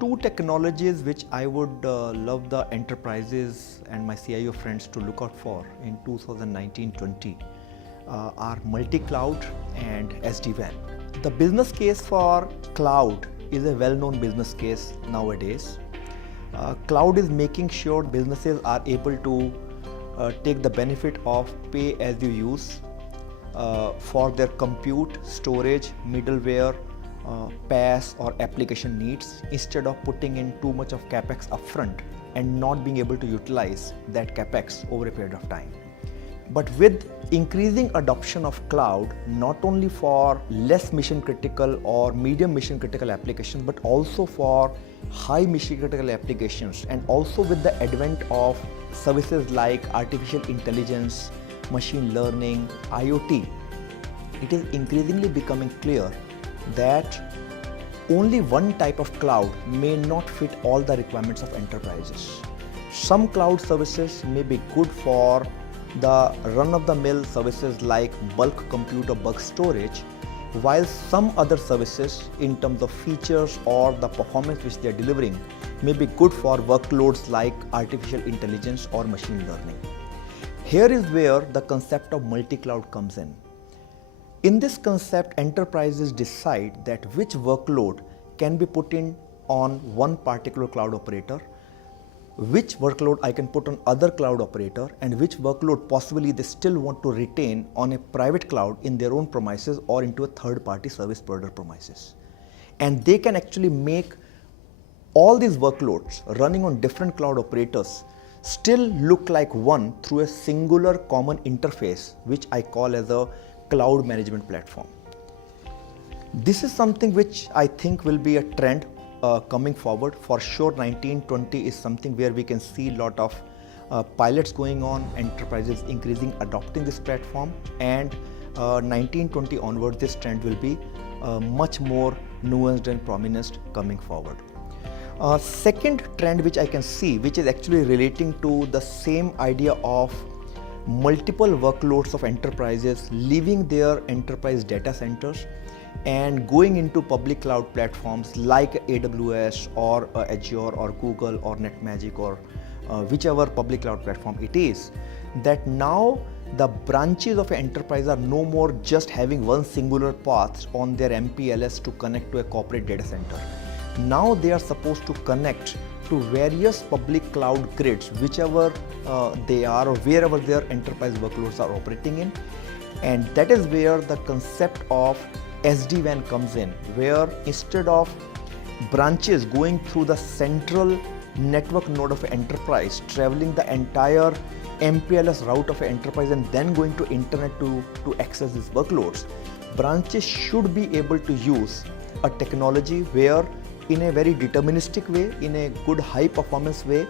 two technologies which I would love the enterprises and my CIO friends to look out for in 2019-20 are multi-cloud and SD-WAN. The business case for cloud is a well-known business case nowadays. Cloud is making sure businesses are able to take the benefit of pay as you use for their compute, storage, middleware, PaaS or application needs, instead of putting in too much of capex upfront and not being able to utilize that capex over a period of time. But with increasing adoption of cloud, not only for less mission critical or medium mission critical applications, but also for high mission critical applications, and also with the advent of services like artificial intelligence, machine learning, IoT, it is increasingly becoming clear that only one type of cloud may not fit all the requirements of enterprises. Some cloud services may be good for the run-of-the-mill services like bulk compute or bulk storage, while some other services in terms of features or the performance which they are delivering may be good for workloads like artificial intelligence or machine learning. Here is where the concept of multi-cloud comes in. In this concept, enterprises decide that which workload can be put in on one particular cloud operator, which workload I can put on other cloud operator, and which workload possibly they still want to retain on a private cloud in their own premises or into a third-party service provider premises. And they can actually make all these workloads running on different cloud operators still look like one through a singular common interface, which I call as a cloud management platform. This is something which I think will be a trend coming forward. For sure, 1920 is something where we can see a lot of pilots going on, enterprises increasing adopting this platform, and 1920 onward this trend will be much more nuanced and prominent coming forward. Second trend which I can see, which is actually relating to the same idea of multiple workloads of enterprises leaving their enterprise data centers and going into public cloud platforms like AWS or Azure or Google or NetMagic or whichever public cloud platform it is, that now the branches of an enterprise are no more just having one singular path on their MPLS to connect to a corporate data center. Now they are supposed to connect to various public cloud grids, whichever they are or wherever their enterprise workloads are operating in. And that is where the concept of SD-WAN comes in, where instead of branches going through the central network node of an enterprise, traveling the entire MPLS route of an enterprise and then going to internet to access these workloads, branches should be able to use a technology where in a very deterministic way, in a good high performance way,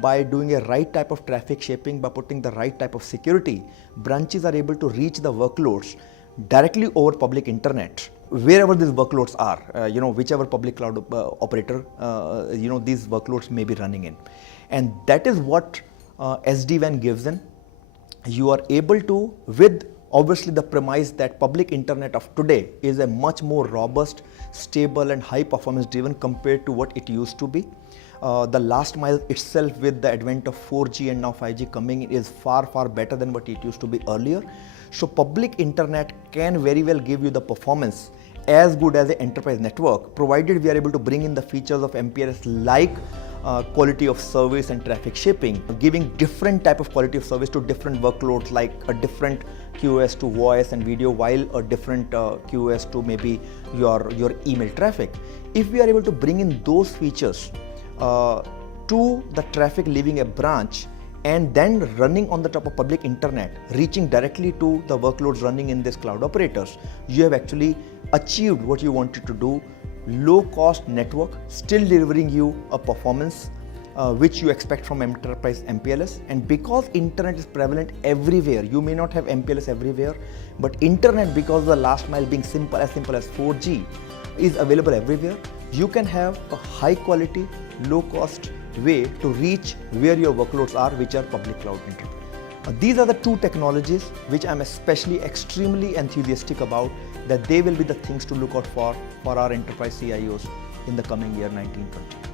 by doing a right type of traffic shaping, by putting the right type of security, branches are able to reach the workloads directly over public internet, wherever these workloads are, whichever public cloud operator, these workloads may be running in. And that is what SD-WAN gives in. You are able to, with obviously the premise that public internet of today is a much more robust, stable and high performance driven compared to what it used to be. The last mile itself, with the advent of 4G and now 5G coming in, is far better than what it used to be earlier. So public internet can very well give you the performance as good as an enterprise network, provided we are able to bring in the features of MPLS like quality of service and traffic shaping, giving different type of quality of service to different workloads, like a different QoS to voice and video, while a different QoS to maybe your email traffic. If we are able to bring in those features to the traffic leaving a branch and then running on the top of public internet, reaching directly to the workloads running in these cloud operators, you have actually achieved what you wanted to do. Low cost network, still delivering you a performance which you expect from enterprise MPLS. And because internet is prevalent everywhere, you may not have MPLS everywhere, but internet, because of the last mile being simple as 4G, is available everywhere. You can have a high quality, low cost way to reach where your workloads are, which are public cloud enterprise. These are the two technologies which I'm especially extremely enthusiastic about, that they will be the things to look out for our enterprise CIOs in the coming year 1920.